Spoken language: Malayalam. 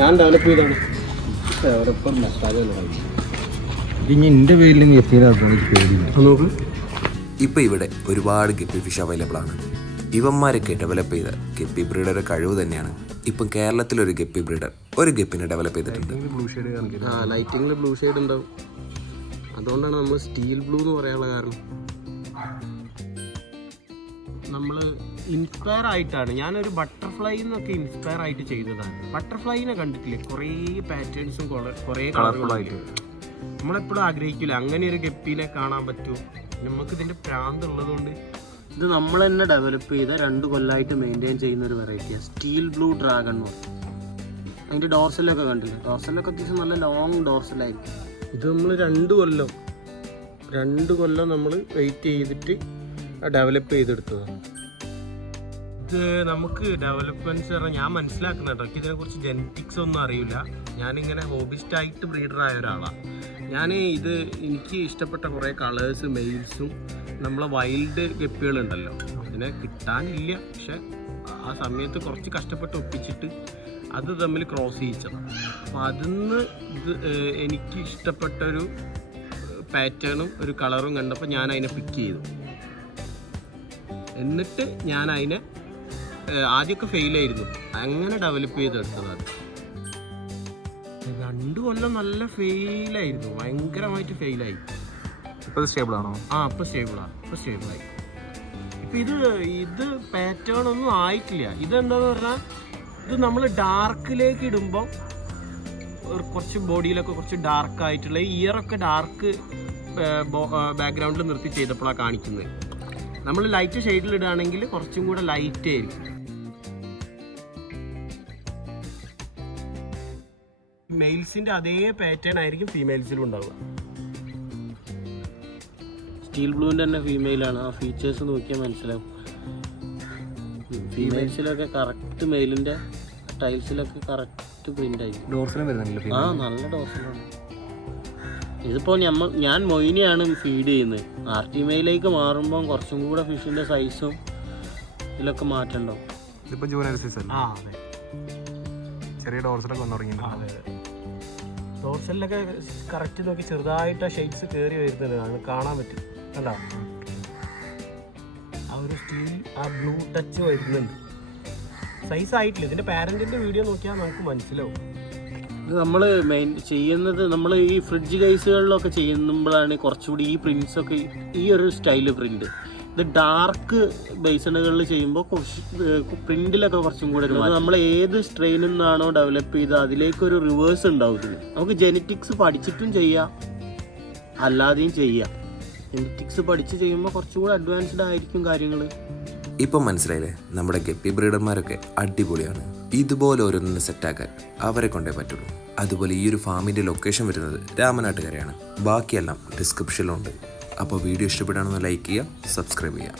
ഞാൻ ഡെവലപ്പ് ചെയ്താണ് ഡെവലപ്പർ മസാല ഇനി എന്റെ പേരിൽ നീ എത്തിയതാണ് പേടിയില്ല നോക്ക്. ഇപ്പോൾ ഇവിടെ ഒരുപാട് ഗപ്പി ഫിഷ് അവൈലബിൾ ആണ്. ഇവന്മാരൊക്കെ ഡെവലപ്പ് ചെയ്ത ഗപ്പി ബ്രീഡറുടെ കഴിവ് തന്നെയാണ്. ഇപ്പൊ കേരളത്തിൽ ഒരു ഗപ്പി ബ്രീഡർ ഒരു ഗപ്പിനെ ഡെവലപ്പ് ചെയ്തിട്ടുണ്ട്. ബ്ലൂ ഷെയ്ഡ് ആ ലൈറ്റിങ്ങിൽ ബ്ലൂ ഷെയ്ഡ് ഉണ്ടാവും. അതുകൊണ്ടാണ് നമ്മൾ സ്റ്റീൽ ബ്ലൂ എന്ന് പറയാനുള്ള കാരണം. നമ്മൾ ഇൻസ്പയർ ആയിട്ടാണ്. ഞാനൊരു ബട്ടർഫ്ലൈ എന്നൊക്കെ ഇൻസ്പയർ ആയിട്ട് ചെയ്തതാണ്. ബട്ടർഫ്ലൈനെ കണ്ടിട്ടില്ലേ? കുറേ പാറ്റേൺസും കുറേ കളറുകളായിട്ട് നമ്മളെപ്പോഴും ആഗ്രഹിക്കില്ല അങ്ങനെ ഒരു ഗപ്പീനെ കാണാൻ പറ്റൂ. നമുക്ക് ഇതിന്റെ പ്രാന്ത് ഉള്ളതുകൊണ്ട്. ഇത് നമ്മൾ തന്നെ ഡെവലപ്പ് ചെയ്ത രണ്ട് കൊല്ലമായിട്ട് മെയിന്റെയിൻ ചെയ്യുന്ന ഒരു വെറൈറ്റിയാണ് സ്റ്റീൽ ബ്ലൂ ഡ്രാഗൺ എന്ന് പറയും. അതിന്റെ ഡോർസലൊക്കെ കണ്ടില്ലേ? ഡോർസലൊക്കെ അത്യാവശ്യം നല്ല ലോങ് ഡോർസലായിരിക്കും ഇത് നമ്മൾ രണ്ട് കൊല്ലം. രണ്ട് കൊല്ലം നമ്മൾ വെയിറ്റ് ചെയ്തിട്ട് ഡെവലപ്പ് ചെയ്തെടുത്തതാണ്. ഇത് നമുക്ക് ഡെവലപ്മെന്റ്സ് പറഞ്ഞാൽ ഞാൻ മനസ്സിലാക്കുന്ന കേട്ടോ എനിക്ക് ഇതിനെക്കുറിച്ച് ജെനറ്റിക്സ് ഒന്നും അറിയില്ല. ഞാനിങ്ങനെ ഹോബിസ്റ്റ് ആയിട്ട് ബ്രീഡർ ആയ ഒരാളാണ് ഞാൻ ഇത് എനിക്ക് ഇഷ്ടപ്പെട്ട കുറേ കളേഴ്സ് മെയിൽസും നമ്മളെ വൈൽഡ് ഗപ്പികളുണ്ടല്ലോ. അതിനെ കിട്ടാനില്ല. പക്ഷെ ആ സമയത്ത് കുറച്ച് കഷ്ടപ്പെട്ട് ഒപ്പിച്ചിട്ട് അത് തമ്മിൽ ക്രോസ് ചെയ്യിച്ചതാണ് അപ്പോൾ അതിന്ന് ഇത് എനിക്ക് ഇഷ്ടപ്പെട്ട ഒരു പാറ്റേണും ഒരു കളറും കണ്ടപ്പോൾ ഞാൻ അതിനെ പിക്ക് ചെയ്തു. എന്നിട്ട് ഞാൻ അതിനെ ആദ്യമൊക്കെ ഫെയിലായിരുന്നു അങ്ങനെ ഡെവലപ്പ് ചെയ്തെടുത്തതാണ്. രണ്ട് കൊല്ലം നല്ല ഫെയിലായിരുന്നു ഭയങ്കരമായിട്ട് ഫെയിലായി ഇപ്പോൾ സ്റ്റേബിൾ ആണോ? ആ ഇപ്പൊ സ്റ്റേബിളാണ് ഇപ്പൊ സ്റ്റേബിളായി ഇപ്പൊ ഇത് ഇത് പാറ്റേൺ ഒന്നും ആയിട്ടില്ല. ഇതെന്താന്ന് പറഞ്ഞാൽ ഇത് നമ്മൾ ഡാർക്കിലേക്ക് ഇടുമ്പോൾ കുറച്ച് ബോഡിയിലൊക്കെ കുറച്ച് ഡാർക്ക് ആയിട്ടുള്ള ഇയറൊക്കെ ഡാർക്ക് ബാക്ക്ഗ്രൗണ്ടിൽ നിർത്തി ചെയ്തപ്പോഴാണ് കാണിക്കുന്നത് നമ്മൾ ലൈറ്റ് ഷെയ്ഡിൽ ഇടുകയാണെങ്കിൽ കുറച്ചും കൂടെ ലൈറ്റ് ആയിരിക്കും. മെയിൽസിന്റെ അതേ പാറ്റേൺ ആയിരിക്കും ഫീമെയിൽസിലും ഉണ്ടാവുക. സ്റ്റീൽ ബ്ലൂവിന്റെ തന്നെ ഫീമെയിലാണ് ആ ഫീച്ചേഴ്സ് നോക്കിയാൽ മനസ്സിലാവും. ഫീമെയിൽസിലൊക്കെ കറക്റ്റ് മെയിലിന്റെ ടൈൽസിലൊക്കെ കറക്റ്റ് പ്രിന്റ് ആയിരിക്കും. ഡോർസിലും വരുന്നില്ല ആ നല്ല ഡോസിലാണ് ഇതിപ്പോൾ ഞമ്മ ഞാൻ മൊയിനെയാണ് ഫീഡ് ചെയ്യുന്നത്. ആർ ടി മെയിലേക്ക് മാറുമ്പോൾ കുറച്ചും കൂടെ ഫിഷിന്റെ സൈസും ഇതിലൊക്കെ മാറ്റം ഉണ്ടാവും. ഇതിപ്പോൾ സീസൺ ആ അതെ. ചെറിയ ഡോർസിലൊക്കെ വന്നു തുടങ്ങിയിട്ടുണ്ട്. ഡോർസലിലൊക്കെ കറക്റ്റ് നോക്കി ചെറുതായിട്ട് ആ ഷെയ്ഡ്സ് കയറി വരുന്നത് അത് കാണാൻ പറ്റും. കണ്ടോ? ആ ഒരു സ്റ്റീൽ ആ ബ്ലൂ ടച്ച് വരുന്നുണ്ട്. സൈസ് ആയിട്ടില്ല. ഇതിന്റെ പാരന്റിന്റെ വീഡിയോ നോക്കിയാൽ നമുക്ക് മനസ്സിലാവും. ഇത് നമ്മൾ മെയിൻ ചെയ്യുന്നത് നമ്മൾ ഈ ഫ്രിഡ്ജ് കേസുകളിലൊക്കെ ചെയ്യുമ്പോഴാണ് കുറച്ചുകൂടി ഈ പ്രിൻസൊക്കെ ഈ ഒരു സ്റ്റൈൽ പ്രിന്റ് ഇത് ഡാർക്ക് ബേസണുകളിൽ ചെയ്യുമ്പോൾ കുറച്ച് പ്രിന്റിലൊക്കെ കുറച്ചും കൂടെ നമ്മൾ ഏത് സ്ട്രെയിനിൽ നിന്നാണോ ഡെവലപ്പ് ചെയ്ത് അതിലേക്കൊരു റിവേഴ്സ് ഉണ്ടാവും നമുക്ക് ജെനറ്റിക്സ് പഠിച്ചിട്ടും ചെയ്യാം. അല്ലാതെയും ചെയ്യാം. ജെനറ്റിക്സ് പഠിച്ച് ചെയ്യുമ്പോൾ കുറച്ചുകൂടെ അഡ്വാൻസ്ഡ് ആയിരിക്കും കാര്യങ്ങൾ ഇപ്പം മനസ്സിലായില്ലേ? നമ്മുടെ ഗപ്പി ബ്രീഡർമാരൊക്കെ അടിപൊളിയാണ്. ഇതുപോലെ ഓരോന്നിനെ സെറ്റാക്കാൻ അവരെ കൊണ്ടേ പറ്റുള്ളൂ. അതുപോലെ ഈ ഒരു ഫാമിന്റെ ലൊക്കേഷൻ വരുന്നത് രാമനാട്ടുകരയാണ്. ബാക്കിയെല്ലാം ഡിസ്ക്രിപ്ഷനിലുണ്ട് അപ്പോൾ വീഡിയോ ഇഷ്ടപ്പെടുകയാണെന്ന് ലൈക്ക് ചെയ്യുക സബ്സ്ക്രൈബ് ചെയ്യുക.